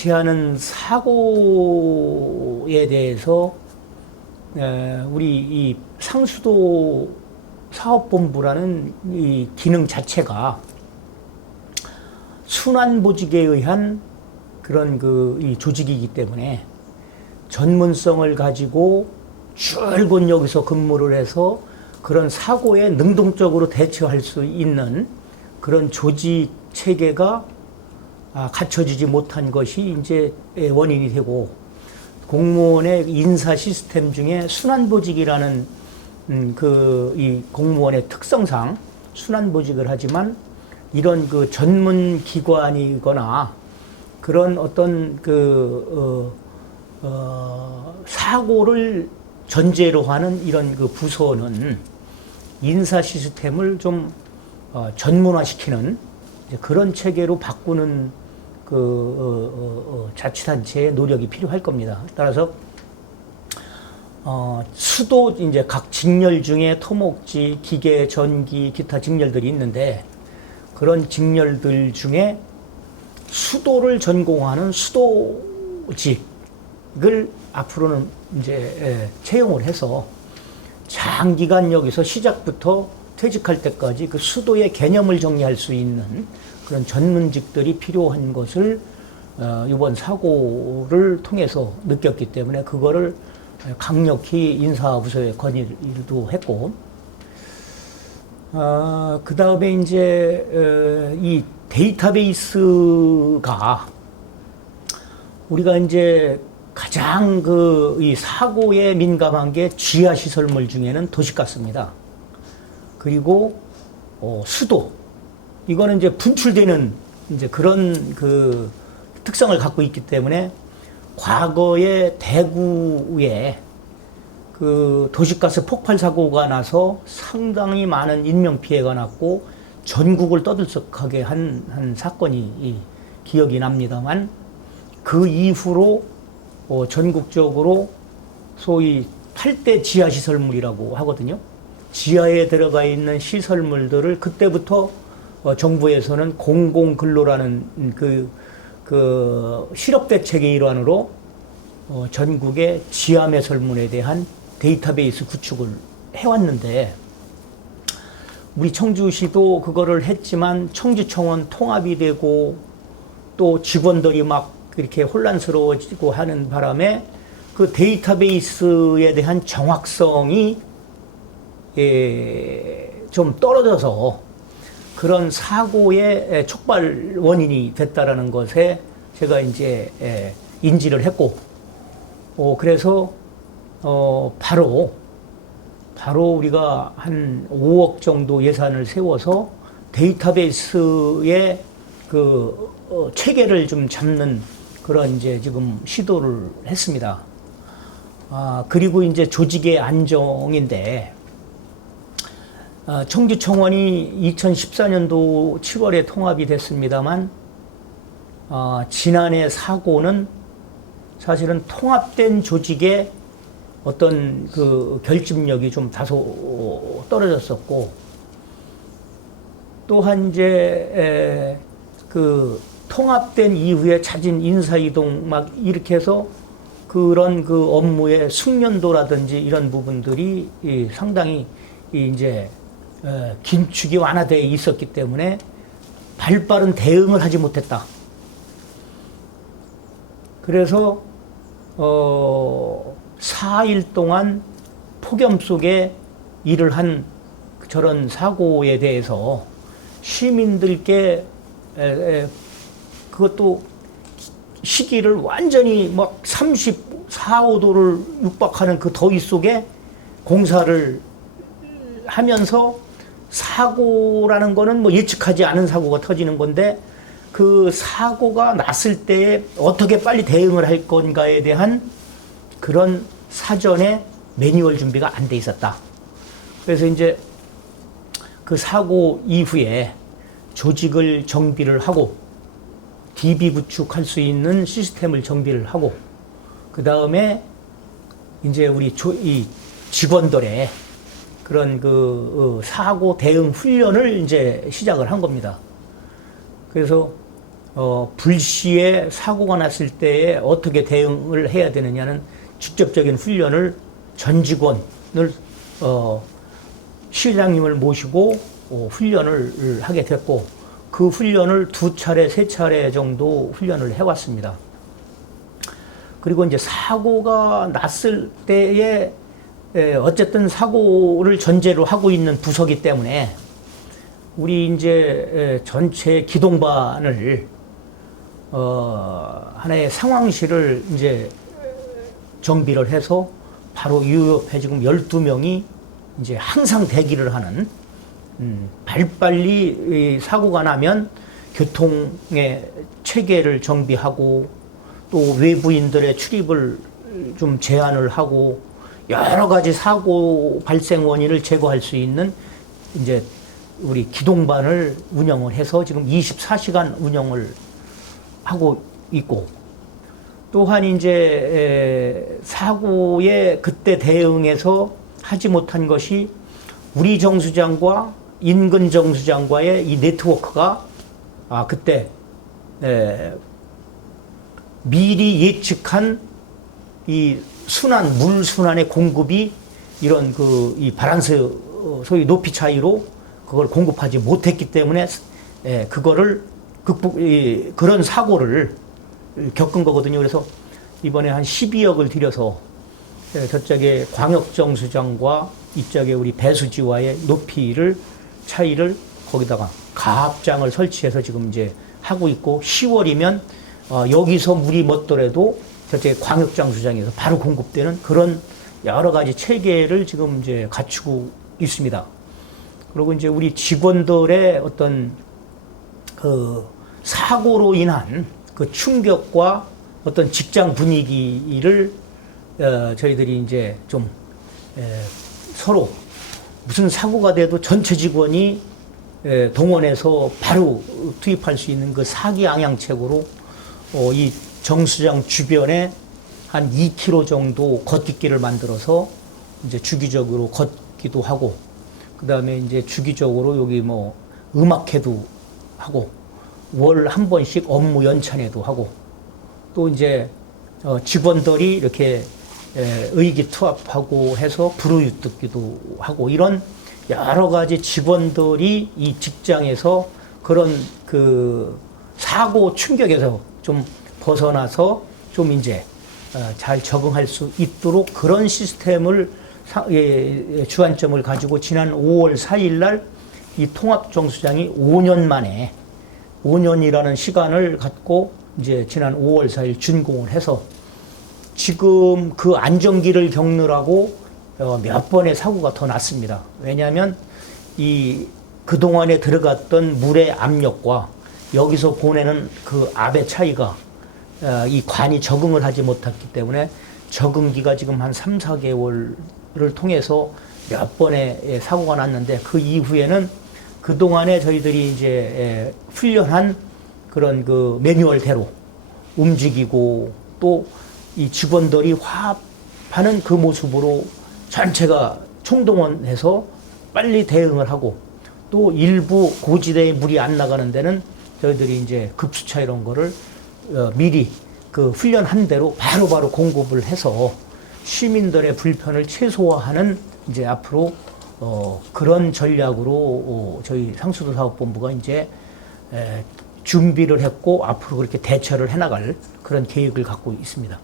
발치하는 사고에 대해서 우리 이 상수도 사업본부라는 이 기능 자체가 순환보직에 의한 그런 이 조직이기 때문에 전문성을 가지고 줄곧 여기서 근무를 해서 그런 사고에 능동적으로 대처할 수 있는 그런 조직 체계가 갖춰지지 못한 것이 이제 원인이 되고, 공무원의 인사 시스템 중에 순환보직이라는 이 공무원의 특성상 순환보직을 하지만 이런 그 전문 기관이거나 그런 어떤 사고를 전제로 하는 이런 그 부서는 인사 시스템을 좀 전문화시키는 그런 체계로 바꾸는 자치단체의 노력이 필요할 겁니다. 따라서 수도 이제 각 직렬 중에 토목지, 기계, 전기, 기타 직렬들이 있는데, 그런 직렬들 중에 수도를 전공하는 수도직을 앞으로는 이제 채용을 해서 장기간 여기서 시작부터 퇴직할 때까지 그 수도의 개념을 정리할 수 있는 그런 전문직들이 필요한 것을 이번 사고를 통해서 느꼈기 때문에 그거를 강력히 인사부서에 건의도 했고, 그 다음에 이제 이 데이터베이스가 우리가 이제 가장 이 사고에 민감한 게 지하시설물 중에는 도시가스입니다. 그리고 수도, 이거는 이제 분출되는 이제 그런 특성을 갖고 있기 때문에 과거에 대구에 도시가스 폭발 사고가 나서 상당히 많은 인명피해가 났고 전국을 떠들썩하게 한 사건이 기억이 납니다만, 그 이후로 전국적으로 소위 8대 지하시설물이라고 하거든요. 지하에 들어가 있는 시설물들을 그때부터 정부에서는 공공근로라는 실업대책의 일환으로 전국의 지하매설물에 대한 데이터베이스 구축을 해왔는데, 우리 청주시도 그거를 했지만 청주청원 통합이 되고 또 직원들이 막 이렇게 혼란스러워지고 하는 바람에 그 데이터베이스에 대한 정확성이 좀 떨어져서 그런 사고의 촉발 원인이 됐다라는 것에 제가 이제 인지를 했고, 그래서 바로 우리가 한 5억 정도 예산을 세워서 데이터베이스의 체계를 좀 잡는 그런 이제 지금 시도를 했습니다. 그리고 이제 조직의 안정인데, 청주청원이 2014년도 7월에 통합이 됐습니다만, 지난해 사고는 사실은 통합된 조직의 어떤 결집력이 좀 다소 떨어졌었고, 또한 이제 통합된 이후에 찾은 인사이동 막 이렇게 해서 그런 업무의 숙련도라든지 이런 부분들이 상당히 이제 긴축이 완화되어 있었기 때문에 발빠른 대응을 하지 못했다. 그래서 4일 동안 폭염 속에 일을 한 저런 사고에 대해서 시민들께 그것도 시기를 완전히 막 34, 5도를 육박하는 그 더위 속에 공사를 하면서, 사고라는 거는 뭐 예측하지 않은 사고가 터지는 건데, 그 사고가 났을 때에 어떻게 빨리 대응을 할 건가에 대한 그런 사전에 매뉴얼 준비가 안 돼 있었다. 그래서 이제 그 사고 이후에 조직을 정비를 하고 DB 구축할 수 있는 시스템을 정비를 하고, 그 다음에 이제 우리 이 직원들의 그런 사고 대응 훈련을 이제 시작을 한 겁니다. 그래서 불시에 사고가 났을 때에 어떻게 대응을 해야 되느냐는 직접적인 훈련을 전 직원을 시장님을 모시고 훈련을 하게 됐고, 그 훈련을 2차례, 3차례 정도 훈련을 해왔습니다. 그리고 이제 사고가 났을 때에 어쨌든 사고를 전제로 하고 있는 부서기 때문에 우리 이제 전체 기동반을 하나의 상황실을 이제 정비를 해서 바로 이 옆에 지금 12명이 이제 항상 대기를 하는, 발빨리 사고가 나면 교통의 체계를 정비하고 또 외부인들의 출입을 좀 제한을 하고 여러 가지 사고 발생 원인을 제거할 수 있는 이제 우리 기동반을 운영을 해서 지금 24시간 운영을 하고 있고, 또한 이제 사고에 그때 대응해서 하지 못한 것이 우리 정수장과 인근 정수장과의 이 네트워크가 그때 미리 예측한 이 순환, 물 순환의 공급이 이런 이 바란스 소위 높이 차이로 그걸 공급하지 못했기 때문에 그거를 그런 사고를 겪은 거거든요. 그래서 이번에 한 12억을 들여서 저쪽에 광역정수장과 이쪽에 우리 배수지와의 높이를 차이를 거기다가 가압장을 설치해서 지금 이제 하고 있고, 10월이면 여기서 물이 멎더라도 저쪽에 광역정수장에서 바로 공급되는 그런 여러 가지 체계를 지금 이제 갖추고 있습니다. 그리고 이제 우리 직원들의 어떤 그 사고로 인한 그 충격과 어떤 직장 분위기를 저희들이 이제 좀 서로 무슨 사고가 돼도 전체 직원이 동원해서 바로 투입할 수 있는 그 사기양양책으로 이 정수장 주변에 한 2km 정도 걷기길을 만들어서 이제 주기적으로 걷기도 하고, 그 다음에 이제 주기적으로 여기 뭐 음악회도 하고, 월 한 번씩 업무 연찬회도 하고, 또 이제 직원들이 이렇게 의기투합하고 해서 불우유뜯기도 하고, 이런 여러 가지 직원들이 이 직장에서 그런 그 사고 충격에서 좀 벗어나서 좀 이제 잘 적응할 수 있도록 그런 시스템을 주안점을 가지고 지난 5월 4일 날 이 통합정수장이 5년 만에 5년이라는 시간을 갖고 이제 지난 5월 4일 준공을 해서 지금 그 안정기를 겪느라고 몇 번의 사고가 더 났습니다. 왜냐하면 이 그동안에 들어갔던 물의 압력과 여기서 보내는 그 압의 차이가 이 관이 적응을 하지 못했기 때문에 적응기가 지금 한 3, 4개월을 통해서 몇 번의 사고가 났는데, 그 이후에는 그동안에 저희들이 이제 훈련한 그런 그 매뉴얼대로 움직이고 또 이 직원들이 화합하는 그 모습으로 전체가 총동원해서 빨리 대응을 하고, 또 일부 고지대에 물이 안 나가는 데는 저희들이 이제 급수차 이런 거를 미리 그 훈련한 대로 바로바로 공급을 해서 시민들의 불편을 최소화하는 이제 앞으로 그런 전략으로 저희 상수도 사업본부가 이제 준비를 했고 앞으로 그렇게 대처를 해나갈 그런 계획을 갖고 있습니다.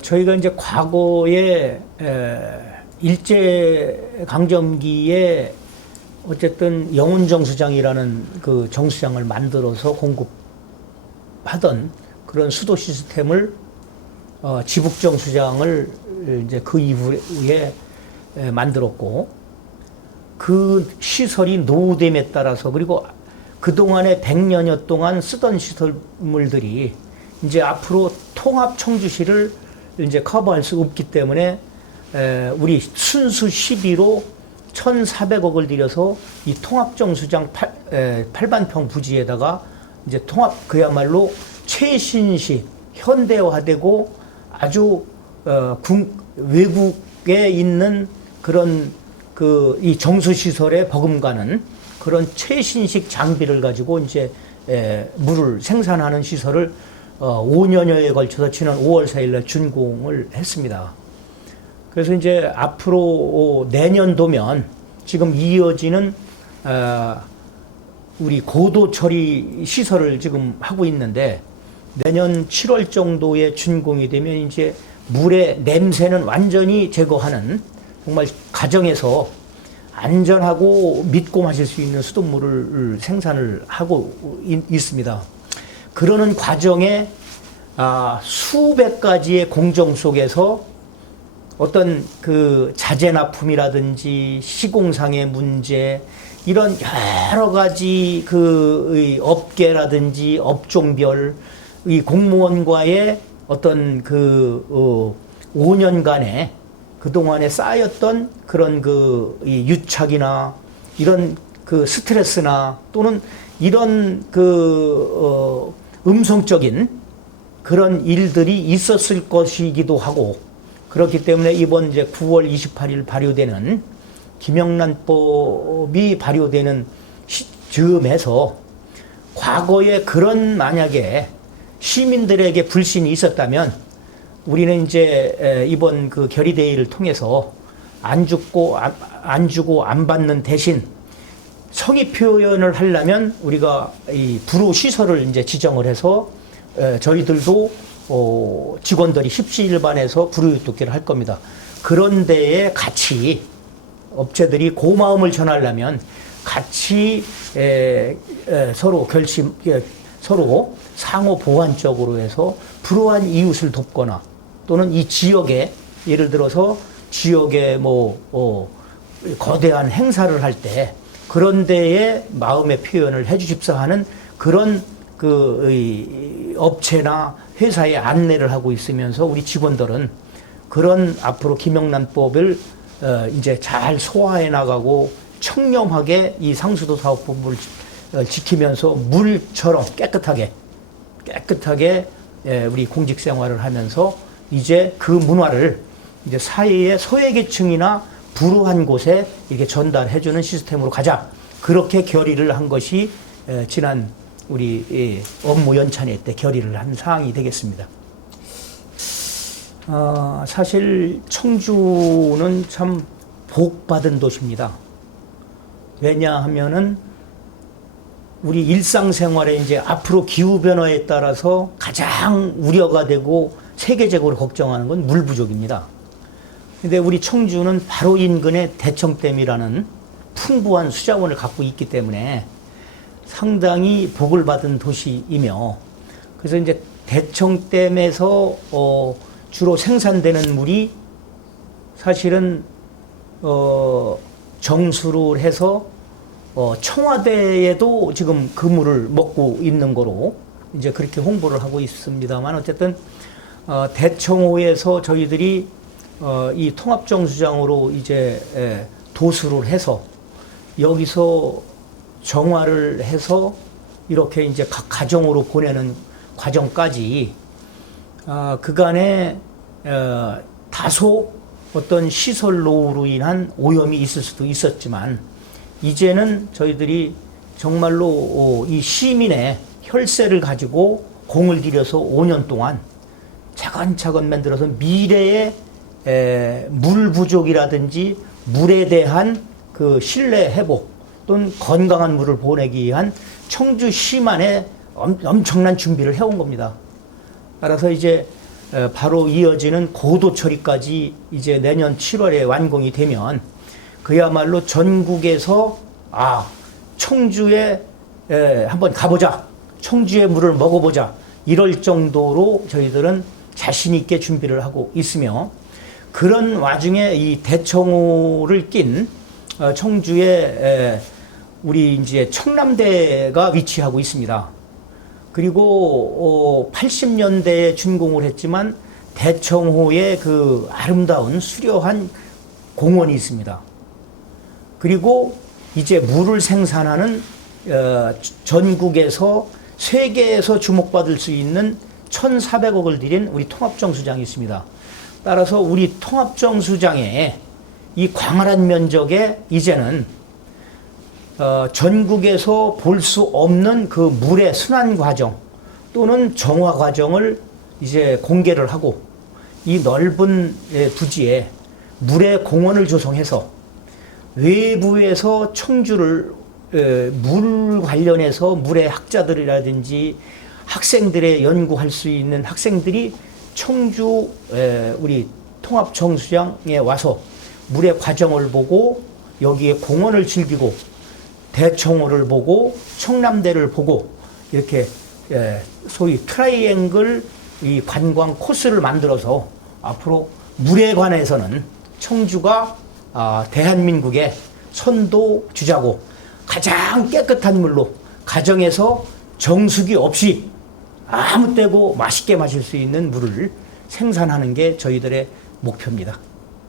저희가 이제 과거에 일제강점기에 어쨌든 영운정수장이라는 그 정수장을 만들어서 공급하던 그런 수도 시스템을 지북정수장을 이제 그 이후에 만들었고, 그 시설이 노후됨에 따라서, 그리고 그동안에 100년여 동안 쓰던 시설물들이 이제 앞으로 통합 청주시를 이제 커버할 수 없기 때문에 우리 순수 12로 1,400억을 들여서 이 통합정수장 8반평 부지에다가 이제 그야말로 최신식 현대화되고 아주 외국에 있는 그런 이 정수시설에 버금가는 그런 최신식 장비를 가지고 이제 물을 생산하는 시설을 5년여에 걸쳐서 지난 5월 4일날 준공을 했습니다. 그래서 이제 앞으로 내년도면 지금 이어지는 우리 고도 처리 시설을 지금 하고 있는데 내년 7월 정도에 준공이 되면 이제 물의 냄새는 완전히 제거하는 정말 가정에서 안전하고 믿고 마실 수 있는 수돗물을 생산을 하고 있습니다. 그러는 과정에 수백 가지의 공정 속에서 어떤 그 자재 납품이라든지 시공상의 문제 이런 여러 가지 그 업계라든지 업종별 이 공무원과의 어떤 그 5년간의 그동안에 쌓였던 그런 그 유착이나 이런 그 스트레스나 또는 이런 그 음성적인 그런 일들이 있었을 것이기도 하고 그렇기 때문에 이번 이제 9월 28일 발효되는 김영란법이 발효되는 즈음에서 과거에 그런 만약에 시민들에게 불신이 있었다면 우리는 이제 이번 그 결의대회를 통해서 안 주고 안 받는 대신 성의 표현을 하려면 우리가 이 불호 시설을 이제 지정을 해서 저희들도 직원들이 십시일반해서 불효유토끼를 할 겁니다. 그런 데에 같이 업체들이 고마움을 전하려면 같이 서로 서로 상호 보완적으로 해서 불우한 이웃을 돕거나 또는 이 지역에 예를 들어서 지역에 거대한 행사를 할 때 그런 데에 마음의 표현을 해 주십사 하는 그런 그 업체나 회사에 안내를 하고 있으면서 우리 직원들은 그런 앞으로 김영란법을 이제 잘 소화해 나가고 청렴하게 이 상수도 사업본부를 지키면서 물처럼 깨끗하게 우리 공직 생활을 하면서 이제 그 문화를 이제 사회의 소외계층이나 불우한 곳에 이렇게 전달해주는 시스템으로 가자. 그렇게 결의를 한 것이 지난 우리 업무 연찬회 때 결의를 한 사항이 되겠습니다. 사실 청주는 참 복받은 도시입니다. 왜냐하면은 우리 일상생활에 이제 앞으로 기후변화에 따라서 가장 우려가 되고 세계적으로 걱정하는 건 물 부족입니다. 근데 우리 청주는 바로 인근에 대청댐이라는 풍부한 수자원을 갖고 있기 때문에 상당히 복을 받은 도시이며 그래서 이제 대청댐에서 주로 생산되는 물이 사실은 정수를 해서 청와대에도 지금 그 물을 먹고 있는 거로 이제 그렇게 홍보를 하고 있습니다만 어쨌든 대청호에서 저희들이 이 통합정수장으로 이제 도수를 해서 여기서 정화를 해서 이렇게 이제 각 가정으로 보내는 과정까지 그간에 다소 어떤 시설 노후로 인한 오염이 있을 수도 있었지만 이제는 저희들이 정말로 이 시민의 혈세를 가지고 공을 들여서 5년 동안 차근차근 만들어서 미래의 물 부족이라든지 물에 대한 그 신뢰 회복 또는 건강한 물을 보내기 위한 청주시만의 엄청난 준비를 해온 겁니다. 따라서 이제 바로 이어지는 고도 처리까지 이제 내년 7월에 완공이 되면 그야말로 전국에서 청주에 한번 가보자, 청주의 물을 먹어보자 이럴 정도로 저희들은 자신 있게 준비를 하고 있으며 그런 와중에 이 대청호를 낀 청주에 우리 이제 청남대가 위치하고 있습니다. 그리고 80년대에 준공을 했지만 대청호에 그 아름다운 수려한 공원이 있습니다. 그리고 이제 물을 생산하는 전국에서 세계에서 주목받을 수 있는 1,400억을 들인 우리 통합정수장이 있습니다. 따라서 우리 통합정수장에 이 광활한 면적에 이제는 전국에서 볼 수 없는 그 물의 순환 과정 또는 정화 과정을 이제 공개를 하고 이 넓은 부지에 물의 공원을 조성해서 외부에서 청주를 물 관련해서 물의 학자들이라든지 학생들의 연구할 수 있는 학생들이 청주 우리 통합정수장에 와서 물의 과정을 보고 여기에 공원을 즐기고 대청호를 보고 청남대를 보고 이렇게 소위 트라이앵글 이 관광 코스를 만들어서 앞으로 물에 관해서는 청주가 대한민국의 선도 주자고 가장 깨끗한 물로 가정에서 정수기 없이 아무 때고 맛있게 마실 수 있는 물을 생산하는 게 저희들의 목표입니다.